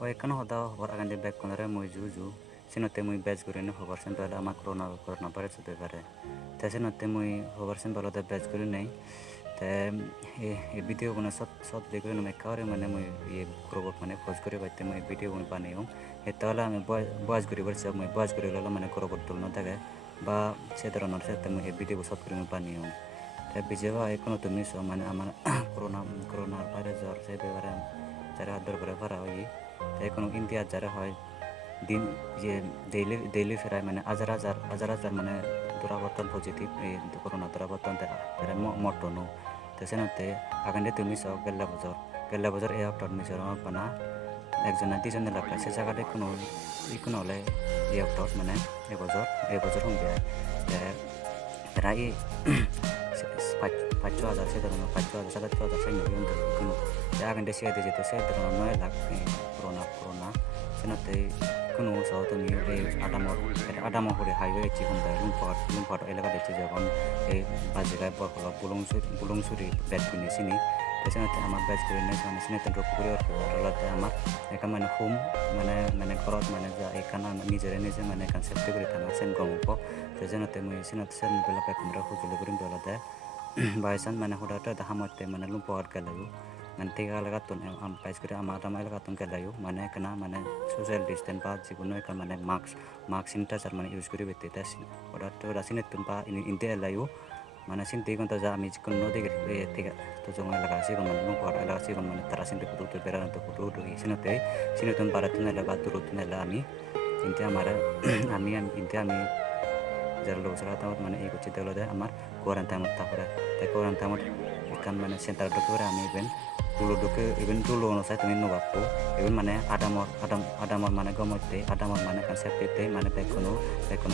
o ekano hoda hobor agandi bag konare moi juju sinote moi batch gurini hobor sen pala ama corona virus hote pare te sinote moi hobor sen pala te batch guri nei te e video guna sot dekuri no mekare mane moi e robot mane khoj kori baite moi video moi banayum hetala ame boaz guri barsa moi boaz guri lala mane robot tulno tage ba sedron sete moi e video sot kori moi banayum te bijeba ekono tumi so mane amar corona virus jor se bebare jara hador bare para hoyi te ekono India jara hoy दिन ये daily फिराय माने हजार माने दुराबर्तन positive ए corona दुराबर्तन तेरे मोटोनो तेसेनते आगंदे तुमी सो गेल्ला buzzer A after मिसर बना एकजना दिजन लाखा से जागादे इकुनो ले ए आफ्टर माने ए बजर हम बे ते राई 5,000 से दरनो 5,000 7,000 से नुयन इकुनो ते आगंदे से दे जेते से दरनो 9 lakh corona senate kuno so to ni adamo hore highway chi hunda lumpot elaga de jagon e bajiga porkola bulung suri bed kuni sini senate amar bed kuri ne sane ten roku kuri rolate amar eka mane home mane korot mane ja ekana nijere mane concept kuri thana sen gomuko senate moi senate sen bela pe kumra hujule kuri dolate baisan mane hodata da hamote mane lumpot kalayu nanti kalau katun am pais kira am ada mail katun kelayu mana kena mana social distance pa jikuno kan mana mask sanitizer mana use kuri bete tes oda to rasine tumpa ini inte layu mana sin te kon ta ja mi jikuno de tiga to jong laga si kon mana no por laga si kon mana tarasin te putu te pera to putu to sino tum para tun la baturu tun la ami inte amara ami inte ami jarlo sara ta mana ego chite lo de amar quarantine ta pura te quarantine ikan mana center dokter ami ben dulu doke even dulu no saya temen no bapo even mana adamor mana gomote adamor mana kan sepete mana pekono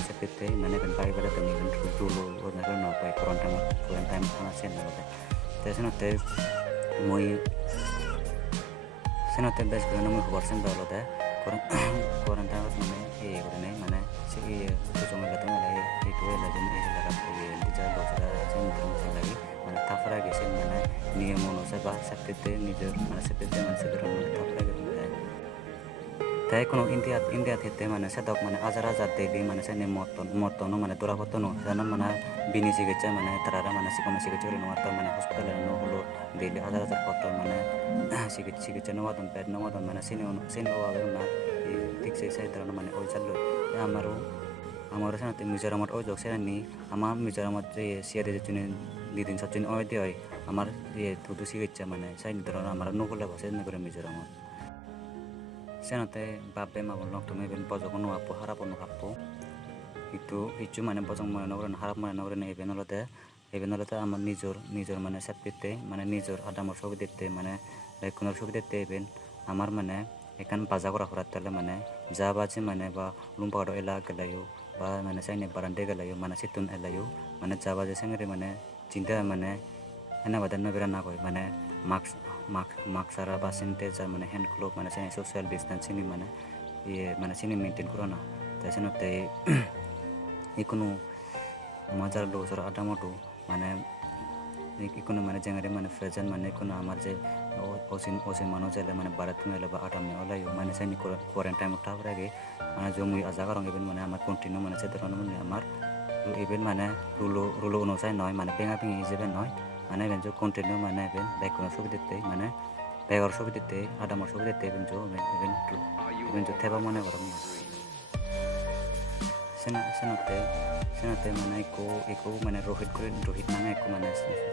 sepete mana kan pai pada temen dulu na no pai quarantine ana sen no te senote moi senote bes kono moi version dalo te quarantine mana e gorene mana se to jonga gata mala e to la jen e la e dija lo sara sen drum lagi mana tafra gesen mana niyamono seba sepete nijor mana sepete mana sedron mana tafra gesen te kono India thete mana sedok mana azar daily mana sene motono mana durabotono janan mana bini sigecha mana tarara mana sikoma sigecha no atar mana hospital no holo daily azar potto mana sigecha no wadon ped no wadon mana sene owa na tik se sai tarana mana oi challo amaro sanate mizoramot oi jokse ni ama mizoramot je siade june didin satjun oi de oi amar ye tutu sigecha mana sai nidron amar no hole base nagore mizoramot senate babe ma bolok tumi ben pojok no apo harap no hapo itu hicu mana pojok mana nogren harap mana nogren ebenolote amar nijor mana sepite mana nijor adamor sobidete mana lekunor sobidete ben amar mana ekan baja kora horatale mana jabaji mana ba lumpado ela gelayo ba mana saine barande gelayo mana situn elayo mana jabaji sengre mana cinta mana ena badan no berana koi mana mask sara ba sanitizer mana hand glove mana saine social distancing mana ye mana sini maintain corona tasenote ikunu majar lo sara adamoto mana ikunu mana jengare mana present mana ikunu amar je osin mano jele mana barat mele ba atam ne olayo mana saine quarantine ta brage mana jomui ajagarong even mana amar continue mana sedron mana amar even mana rulo no sai noi mana penga pingi jeben noi mana ben jo continue mana ben back kono sobidete mana begor sobidete adamor sobidete ben jo theba mane gorong senate mana iko mana rohit mana iko mana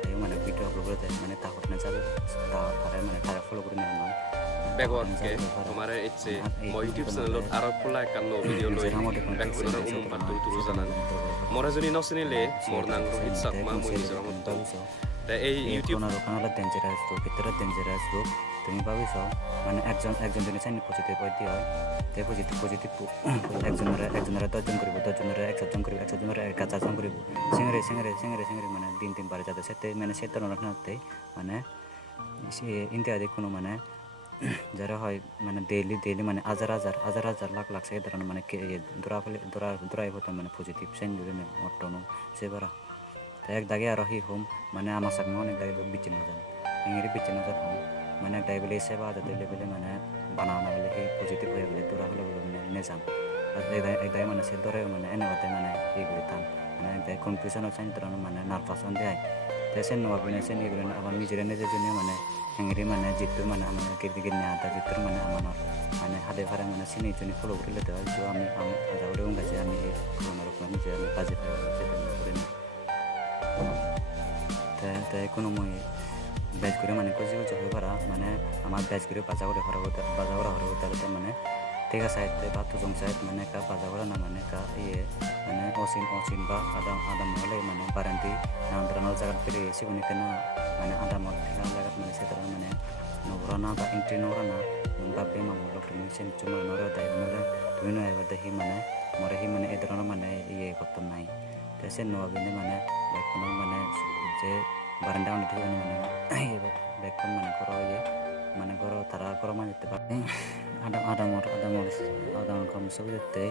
ayo mana video upload করে দেয় মানে তাহলে না যাবে তারা মানে তারা follow করে নেয় মানে Begor ke kemarin itu mau YouTube channel Arab pula kan no video lo kan kuno patul turusanan mora joni nosini le mornang rohit sakma mo ni jora motto ta ei YouTube kono kanala dangerous to kitara dangerous to তুমি ভাবিছো মানে একজন জনের sign positive হইতে হয় তাই positive একজনের 10 জন করিব 10 জনের 100 জন করিব 100 জনের 1000 জন করিব সিঙ্গরে মানে দিন বারে যাতে সেতে মানে সেটা রাখতে মানে ইন্ডিয়া দেখুন মানে যারা হয় মানে ডেইলি মানে হাজার লাখ সে ধরনের মানে দরাই হতো মানে পজিটিভ সাইন দিলে মটনো সেবারা তাই এক দাগে আর হি হোম মানে আমার সামনে অনেক দাগে বিচিনা যান ইংরেজি বিচিনা যান মানে একটাই বলে সেবা দিলে বলে মানে বানানো বলে এই পজিটিভ হয়ে বলে দূরা হলে বলে মানে নেজাম আর একটাই মানে সে ধরে মানে এনে বাদে মানে এই করে তাম মানে একটাই কনফিউশন আছে তখন মানে নার্ভাস হন দেয় তাই সে নবা বিনে সে এগুলো আবার নিজের নিজের জন্য মানে হেঙ্গি মানে জিতু মানে আমার গিরগির নিয়ে আদা জিতুর মানে আমার মানে হাতে ফারে মানে সে নিজনে ফলো করে লেতে হয় যে আমি আদা বলে গাছে আমি এই কোনো রকম নিজে আমি কাজে সেটা করে নিই তাই কোনো মই ব্যাচ করে মানে কুচি কুচি হয়ে পারা মানে আমার ব্যাচ করে বাজা করে হরা তাহলে মানে ঠিক আছে বা তুজং সাইড মানে কা বাজা করা না মানে কা মানে অসিন বা আদাম হলে মানে বারান্তি নান্দ্রানোর জায়গা পেরে সেগুলি কেন মানে আদামত জায়গা মানে সেটা মানে নবরানা বা এন্ট্রি নবরানা বা বেমা মূল তুমি সে চুমা নরে দেয় মানে তুমি নয় এবার দেখি মানে মরে হি মানে এই ধরনের মানে করতাম নাই তো সে নবিনে মানে কোনো মানে যে বারান্দা উঠে মানে বেকন মানে করো মানে করো তারা করো মানে যেতে পারে আদামর কম সব যেতে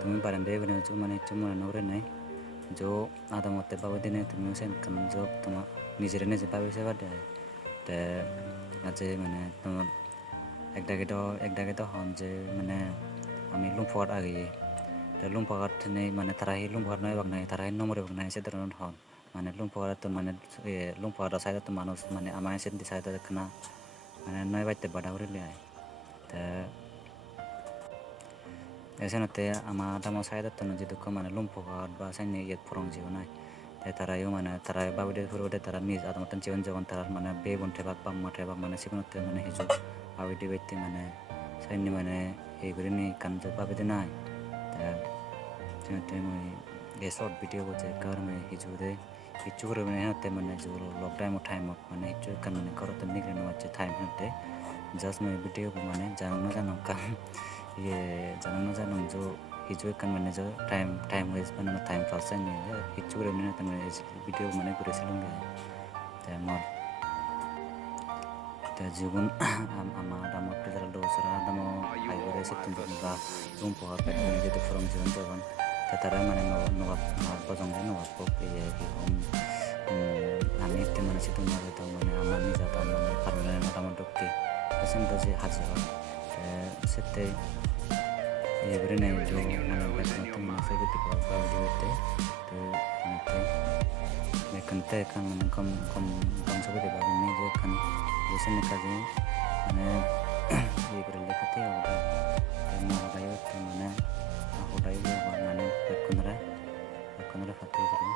তুমি বারান্দায় বনে মানে চুমা নরে নাই जो आधा मते पाबो दिने तुम सेन कम जब तुम निजेरे निजे पाबो से बादे ते आज माने तुम एकदागे तो हन जे माने आमी लुमफाट आगे ते लुमफाट नै माने ताराहि लुमफाट नै बागनाय ताराहि नमरे बागनाय से दरन हन माने लुमफाट तो माने लुमफाट साइड तो मानुस माने आमाय से साइड खना माने नय बायते बादा हरिले ते এসেনতে আমার দামো সাইডত তো যে দুঃখ মানে লুমফাট বা সাইনে ফরং জীবনাই তাই তারাইও মানে তারাই বাবুদের ফুরবদে তারা নিজ আদমতন জীবন জীবন তারা মানে বে বন্ঠে বাক বা মাঠে বাক মানে সিবনতে মানে হিজু বাবুদি বাইতে মানে সাইনে মানে এইগুলি নি কানজো বাবুদে নাই তা যেতে মই এই শর্ট ভিডিও বজে কার মে হিজু দে হিজু করে মানে হতে মানে যে লকডাউন টাইম মানে হিজু কান মানে করতে নিগরে নচ্ছে টাইম হতে জাস্ট মই ভিডিও মানে জানো কাম jangan jo hijau kan mana jo time waste mana time pass ni hijau re mana temen video mana kure silung ge te mor te jibun ama damo pedal do sara damo ai gore situm ba rum po pe ni de from jibun jaban te tara mana no pojong no po pe ami te mana situm na to mana ama ni jata mana karena na damo dokte asen to je haja sette every night jo mana back to mana se gitu apa gitu to nanti lekan te kan mana kom seperti bagian ini je kan biasa nih kaji mana ये कर ले कते होगा तो ना होगा ये तो mana aku dah ini mana kunra fatul jadi